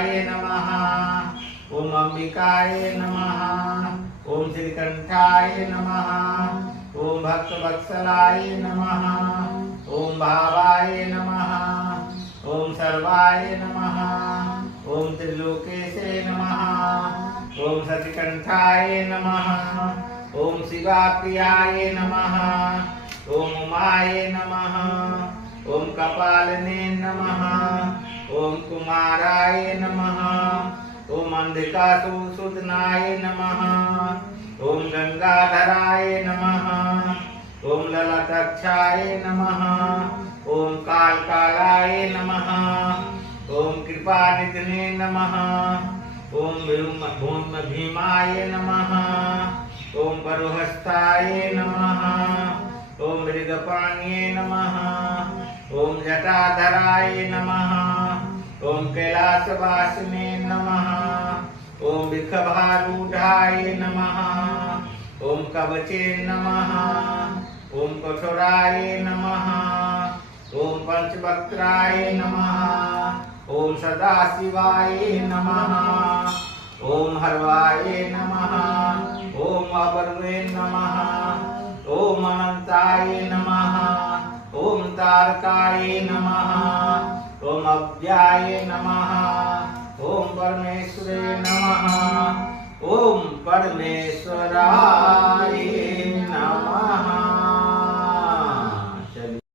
नमः। ओम अंबिकाय नमः। ओम श्रीकंठाय नमः। ओम भक्तवत्सलाय नमः। ओम भावाय नमः। ओम सर्वाय नमः। ओम त्रिलोकेशे नमः। ओम सतिकंठाय नमः। ओम शिवाप्रियाय नमः। ओम उमाय नमः। ओम कपालिने नमः। ओम कुमाराय नमः। ओम अंधिकासुरसूदनाय नमः। ओम गंगाधराय नमः। ओम ललाटक्षाय नमः। ओम कालकालाय नमः। ओम कृपानिधने नमः। ओम भीमाय नमः। ओम परुहस्ताय नमः। ओम मृगपाण्ये नमः। ओम जटाधराय नमः। ओम कैलासवासिने नमः। ओम विखभारूढ़ाय नमः। ओम कवचे नमः। ओम कठोराय नमः। ओम पंचवक्त्राय नमः। ओम सदाशिवाय नमः। ओम हरवाय नमः। ओम अपर्वे नमः। ओम अनंताय नमः। ओम तारकाय नमः। ओम अव्याय नमः। ओम परमेश्वरे नमः। ओम परमेश्वराय